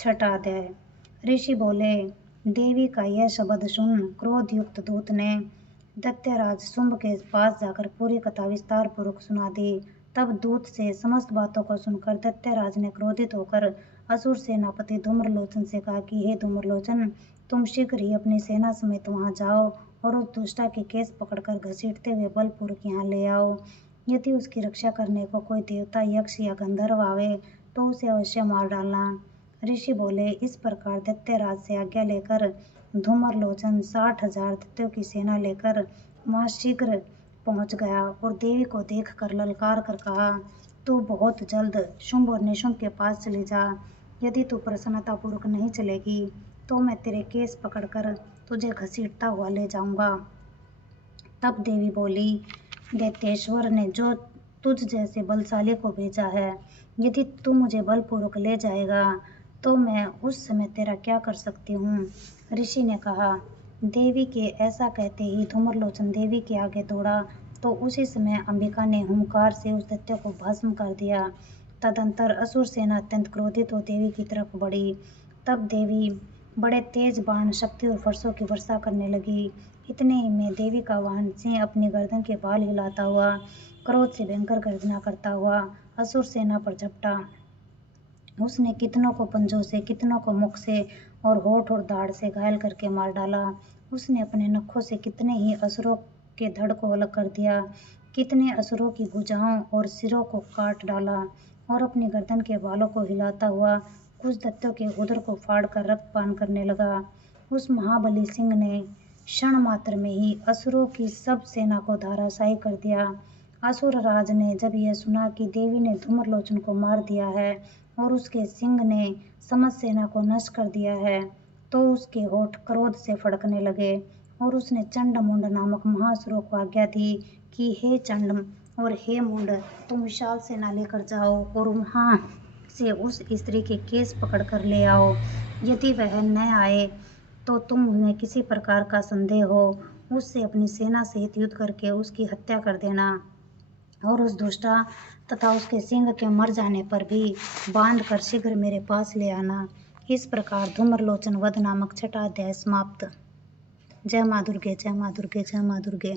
छठा अध्याय। ऋषि बोले, देवी का यह शब्द सुन क्रोध युक्त दूत ने दैत्यराज शुंभ के पास जाकर पूरी कथा विस्तार पूर्वक सुना दी। तब दूत से समस्त बातों को सुनकर दैत्यराज ने क्रोधित होकर असुर सेनापति धूम्रलोचन से कहा कि हे धूम्रलोचन, तुम शीघ्र ही अपनी सेना समेत वहां जाओ और उस दुष्टा के केस पकड़कर घसीटते हुए बलपूर्वक यहाँ ले आओ। यदि उसकी रक्षा करने को कोई देवता, यक्ष या गंधर्व आवे तो उसे अवश्य मार डालना। ऋषि बोले, इस प्रकार दैत्यराज से आज्ञा लेकर धूम्रलोचन 60,000 दैत्यों की सेना लेकर वहां शीघ्र पहुंच गया और देवी को देखकर ललकार कर कहा, तू बहुत जल्द शुंभ और निशुंभ के पास चली जा। यदि तू प्रसन्नतापूर्वक नहीं चलेगी तो मैं तेरे केस पकड़कर तुझे घसीटता हुआ ले जाऊंगा। तब देवी बोली, दैत्येश्वर ने जो तुझ जैसे बलशाली को भेजा है, यदि तू मुझे बलपूर्वक ले जाएगा तो मैं उस समय तेरा क्या कर सकती हूँ। ऋषि ने कहा। देवी के ऐसा कहते ही धूम्रलोचन देवी के आगे दौड़ा तो उसी समय अंबिका ने हुंकार से उस दैत्य को भस्म कर दिया। तदंतर असुर सेना अत्यंत क्रोधित हो देवी की तरफ बढ़ी। तब देवी बड़े तेज बाण, शक्ति और फरसों की वर्षा करने लगी। इतने ही में देवी का वाहन सिंह अपनी गर्दन के बाल हिलाता हुआ, क्रोध से भयंकर गर्जना करता हुआ असुर सेना पर झपटा। उसने कितनों को पंजों से, कितनों को मुख से और होठ और दाढ़ से घायल करके मार डाला। उसने अपने नखों से कितने ही असुरों के धड़ को अलग कर दिया, कितने असुरों की भुजाओं और सिरों को काट डाला और अपनी गर्दन के बालों को हिलाता हुआ कुछ दैत्यों के उदर को फाड़ कर रक्तपान करने लगा। उस महाबली सिंह ने क्षण मात्र में ही असुरों की सब सेना को धराशायी कर दिया। असुर राज ने जब यह सुना कि देवी ने धूम्रलोचन को मार दिया है और उसके सिंह ने समस्त सेना को नष्ट कर दिया है, तो उसके होठ क्रोध से फड़कने लगे और उसने चंड मुंड नामक महासुरों को आज्ञा दी कि हे चंड और हे मुंड, तुम विशाल सेना लेकर जाओ और वहां से उस स्त्री के केस पकड़कर ले आओ। यदि वह न आए तो तुम उन्हें किसी प्रकार का संदेह हो उससे अपनी सेना सहित युद्ध करके उसकी हत्या कर देना और उस दुष्टा तथा उसके सिंह के मर जाने पर भी बांध कर शीघ्र मेरे पास ले आना। इस प्रकार धूम्रलोचन वध नामक छठा अध्याय समाप्त। जय माँ दुर्गे, जय माँ दुर्गे, जय माँ दुर्गे।